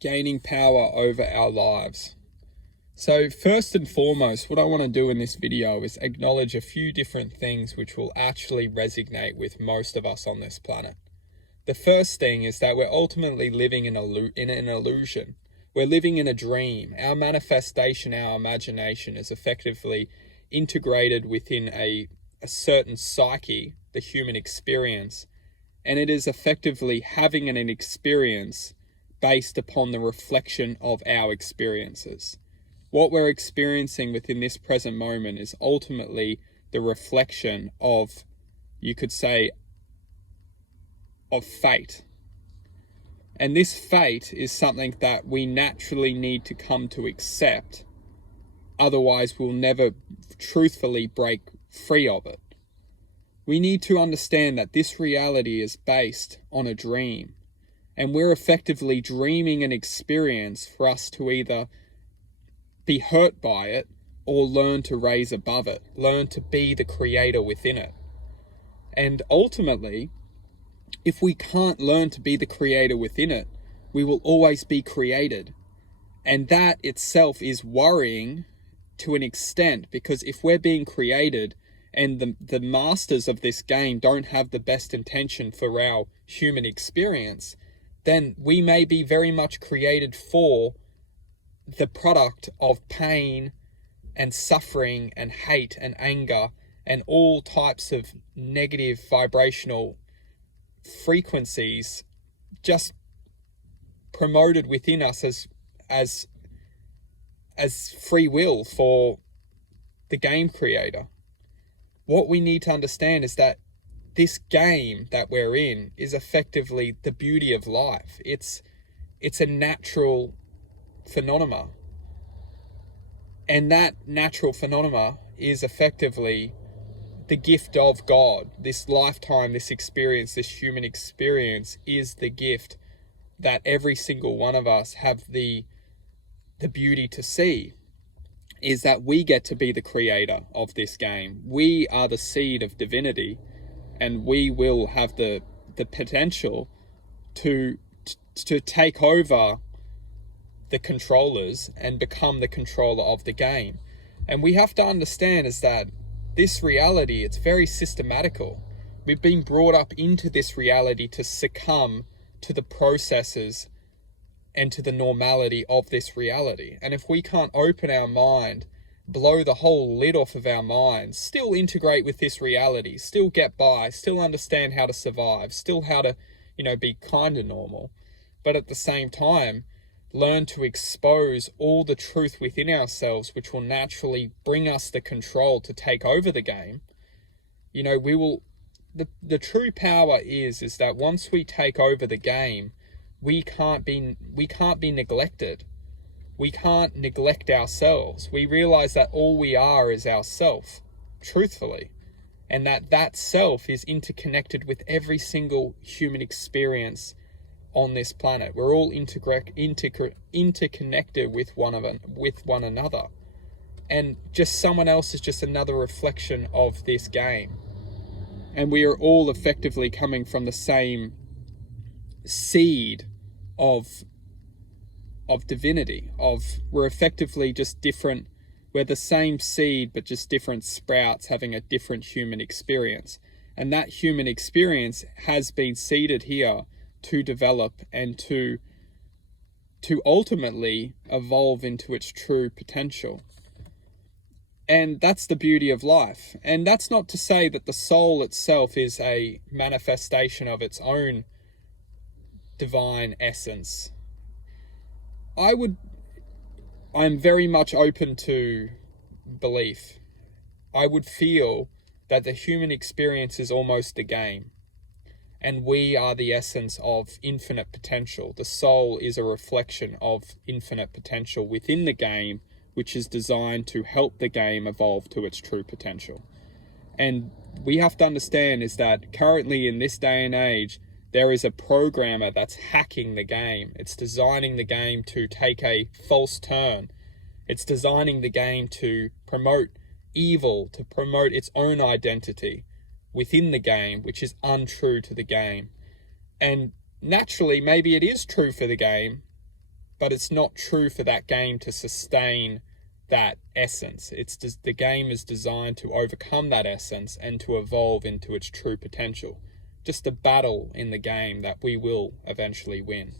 gaining power over our lives. So first and foremost, what I want to do in this video is acknowledge a few different things which will actually resonate with most of us on this planet. The first thing is that we're ultimately living in an illusion. We're living in a dream. Our manifestation, our imagination is effectively integrated within a certain psyche, the human experience, and it is effectively having an experience based upon the reflection of our experiences. What we're experiencing within this present moment is ultimately the reflection of, you could say, of fate. And this fate is something that we naturally need to come to accept. Otherwise, we'll never truthfully break free of it. We need to understand that this reality is based on a dream. And we're effectively dreaming an experience for us to either be hurt by it or learn to raise above it, learn to be the creator within it. And ultimately, if we can't learn to be the creator within it, we will always be created. And that itself is worrying to an extent, because if we're being created and the masters of this game don't have the best intention for our human experience, then we may be very much created for the product of pain and suffering and hate and anger and all types of negative vibrational frequencies just promoted within us as free will for the game creator. What we need to understand is that this game that we're in is effectively the beauty of life. It's a natural phenomena. And that natural phenomena is effectively the gift of God. This lifetime, this experience, this human experience is the gift that every single one of us have the beauty to see, is that we get to be the creator of this game. We are the seed of divinity, and we will have the potential to take over the controllers and become the controller of the game. And we have to understand is that this reality, it's very systematical. We've been brought up into this reality to succumb to the processes and to the normality of this reality. And if we can't open our mind, blow the whole lid off of our minds, still integrate with this reality, still get by, still understand how to survive, still how to, be kind of normal, but at the same time, learn to expose all the truth within ourselves, which will naturally bring us the control to take over the game. We will, the true power is that once we take over the game, we can't be neglected. We can't neglect ourselves. We realize that all we are is ourself, truthfully, and that self is interconnected with every single human experience on this planet. We're all interconnected with one another, and just someone else is just another reflection of this game. And we are all effectively coming from the same seed of divinity. We're effectively just different. We're the same seed, but just different sprouts having a different human experience. And that human experience has been seeded here to develop and to ultimately evolve into its true potential. And that's the beauty of life. And that's not to say that the soul itself is a manifestation of its own divine essence. I'm very much open to belief. I would feel that the human experience is almost a game, and we are the essence of infinite potential. The soul is a reflection of infinite potential within the game, which is designed to help the game evolve to its true potential. And we have to understand is that currently in this day and age, there is a programmer that's hacking the game. It's designing the game to take a false turn. It's designing the game to promote evil, to promote its own identity within the game, which is untrue to the game. And naturally, maybe it is true for the game, but it's not true for that game to sustain that essence. The game is designed to overcome that essence and to evolve into its true potential. Just a battle in the game that we will eventually win.